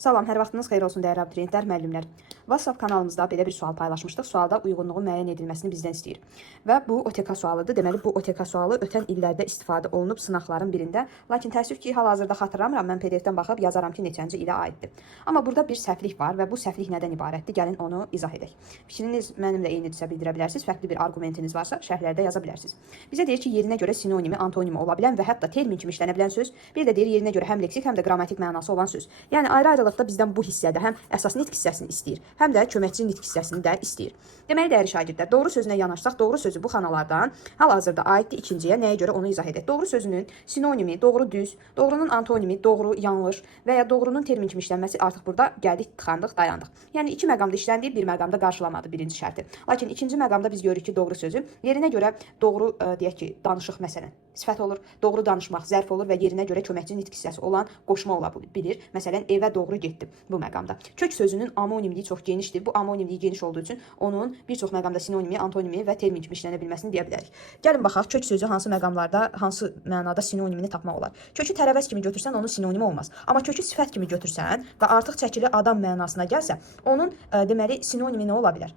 Salam, hər vaxtınız xeyir olsun dəyərli abituriyentlər, müəllimlər. WhatsApp kanalımızda belə bir sual paylaşmışdıq. Sualda uyğunluğun müəyyən edilməsini bizdən istəyir. Və bu OTK sualıdır. Deməli, bu OTK sualı ötən illərdə istifadə olunub sınaqların birində. Lakin təəssüf ki, hal-hazırda xatırlamıram, mən PDF-dən baxıb yazaram ki, neçənci ilə aiddir. Amma burada bir səhvlik var və bu səhvlik nədən ibarətdir? Gəlin onu izah edək. Fikriniz mənimlə eynidirsə bildirə bilərsiniz, fərqli bir arqumentiniz varsa şərhlərdə yaza bilərsiniz. Bizə deyir ki, yerinə görə sinonimi, antonimi ola bilən və hətta termin kimi işlənə bilən söz, bir də deyir yerinə görə həm leksik, həm də qrammatik mənası olan söz. Yəni ayrı-ayrılıqda bizdən bu hissədə həm əsas nitq hissəsini istəyir, həm də köməkçi nitq hissəsini də istəyir. Deməli, dəyərli şagirdlər, doğru sözünə yanaşsaq, doğru sözü bu xanalardan hal-hazırda aiddir ikinciyə, nəyə görə onu izah edək. Doğru sözünün sinonimi, doğru düz, doğrunun antonimi, doğru yanlış və ya doğrunun termin kimi işlənməsi artıq burada gəldik, tıxandıq, dayandıq. Yəni iki məqamda işləndiyi bir məqamda qarşılamadı birinci şərti. Lakin ikinci məqamda biz görürük ki, doğru sözü yerinə görə doğru deyək ki, danışıq məsələn sifət olur, doğru danışmaq zərf olur və yerinə görə köməkçi nitq hissəsi olan qoşma ola bilir. Məsələn, evə doğru getdim bu məqamda. Kök sözünün amonimliyi çox genişdir. Bu amonimliyi geniş olduğu üçün onun bir çox məqamda sinonimi, antonimi və termin kimi işlənə bilməsini deyə bilərik. Gəlin baxaq, kök sözü hansı məqamlarda, hansı mənada sinonimini tapmaq olar. Kökü tərəvəz kimi götürsən, onun sinonimi olmaz. Amma kökü sifət kimi götürsən və artıq çəkili adam mənasına gəlsə, onun deməli sinonimi nə ola bilər?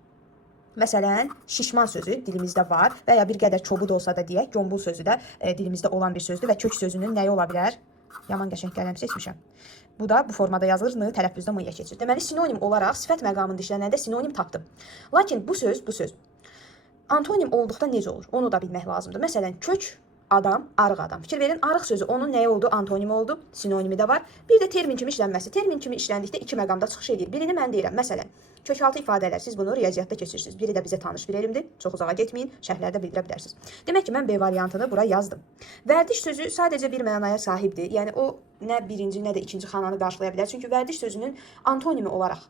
Məsələn, şişman sözü dilimizdə var və ya bir qədər çobud olsa da deyək, gömbul sözü də dilimizdə olan bir sözdür və kök sözünün nəyi ola bilər? Yaman qəşəng qələm seçmişəm. Bu da bu formada yazılır, n tələffüzdə m-yə keçir. Deməli, sinonim olaraq sifət məqamında işlənəndə sinonim tapdım. Lakin bu söz antonim olduqda necə olur? Onu da bilmək lazımdır. Məsələn, kök adam, arıq adam. Fikir verin, arıq sözü onun nəyi oldu? Antonimi oldu, sinonimi də var. Bir də termin kimi işlənməsi. Termin kimi işləndikdə iki məqamda çıxış edir. Birini mən deyirəm. Məsələn, kökaltı ifadələr, siz bunu riyaziyyatda keçirsiniz. Biri də bizə tanış bir elmdir. Çox uzağa getməyin, şərhlərdə bildirə bilərsiniz. Demək ki, mən B variantını bura yazdım. Vərdiş sözü sadəcə bir mənaya sahibdir. Yəni o nə birinci, nə də ikinci xananı qarşılaya bilər. Çünki vərdiş sözünün antonimi olaraq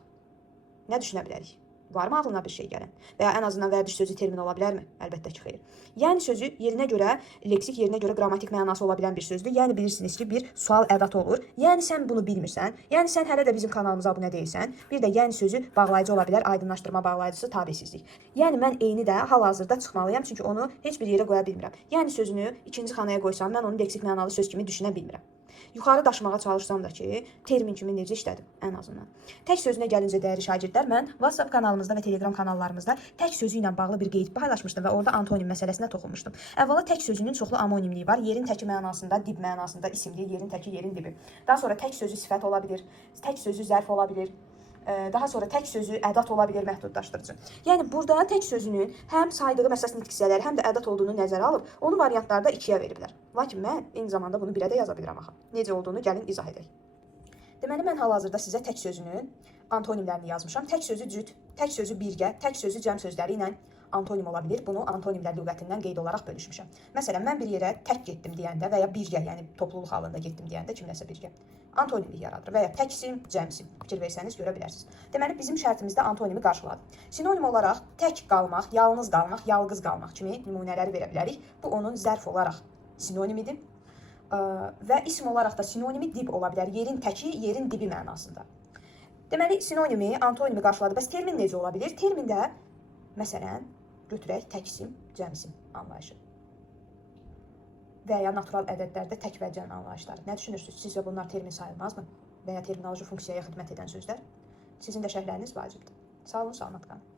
nə düşünə bilərik? Varmı ağlına bir şey gələn? Və ya ən azından vərdiş sözü termin ola bilərmi? Əlbəttə ki, xeyr. Yəni sözü yerinə görə leksik, yerinə görə qrammatik mənası ola bilən bir sözdür. Yəni bilirsiniz ki, bir sual ədatı olur. Yəni sən bunu bilmirsən. Yəni sən hələ də bizim kanalımıza abunə deyilsən. Bir də yəni sözü bağlayıcı ola bilər, aydınlaşdırma bağlayıcısı tabesizlik. Yəni mən eyni də hal-hazırda çıxmalıyam, çünki onu heç bir yerə qoya bilmirəm. Yəni sözünü ikinci xanaya qoysam, mən onu leksik mənalı söz kimi düşünə bilmirəm. Yuxarı daşımağa çalışsam da ki, termin kimi necə işlədim ən azından. Tək sözünə gəlincə dəyərli şagirdlər, mən WhatsApp kanalımızda və Telegram kanallarımızda tək sözü ilə bağlı bir qeyd paylaşmışdım və orada antonim məsələsinə toxunmuşdum. Əvvəla tək sözünün çoxlu amonimliyi var. Yerin təki mənasında, dib mənasında isimli, yerin təki, yerin dibi. Daha sonra tək sözü sifət ola bilir, tək sözü zərf ola bilir. Daha sonra tək sözü ədat ola bilir, məhdudlaşdırıcı. Yəni burada tək sözünün həm saydığım əsas nitq hissələri, həm də ədat olduğunu nəzərə alıb, onu variantlarda ikiyə veriblər. Lakin mən eyni zamanda bunu birə də yaza bilirəm axı. Necə olduğunu gəlin izah edək. Deməli, mən hal-hazırda sizə tək sözünün antonimlərini yazmışam. Tək sözü cüt, tək sözü birgə, tək sözü cəm sözləri ilə antonim ola bilir. Bunu antonimlər lüğətindən qeyd olaraq bölüşmüşəm. Məsələn, mən bir yerə tək getdim deyəndə və ya birgə, yəni topluluq halında getdim deyəndə kimləsə birgə antonimlik yaradır və ya təksim, cəmsim. Fikir versəniz görə bilərsiniz. Deməli, bizim şərtimizdə antonimi qarşıladı. Sinonim olaraq tək qalmaq, yalnız qalmaq, yalqız qalmaq kimi nümunələri verə bilərik. Bu onun zərf olaraq sinonimidir. Və ism olaraq da sinonimi dib ola bilər. Yerin təki, yerin dibi mənasında. Deməli, sinonimi, antonimi qarşıladı. Bəs termin necə ola bilir? Termində, məsələn, götürək təksim, cəmsim anlayışı. Və ya natural ədədlərdə tək və cəm anlayışları. Nə düşünürsünüz? Sizcə bunlar termin sayılmazmı? Və ya terminoloji funksiyaya xidmət edən sözlər? Sizin də şərhləriniz vacibdir. Sağ olun, salamat qalın.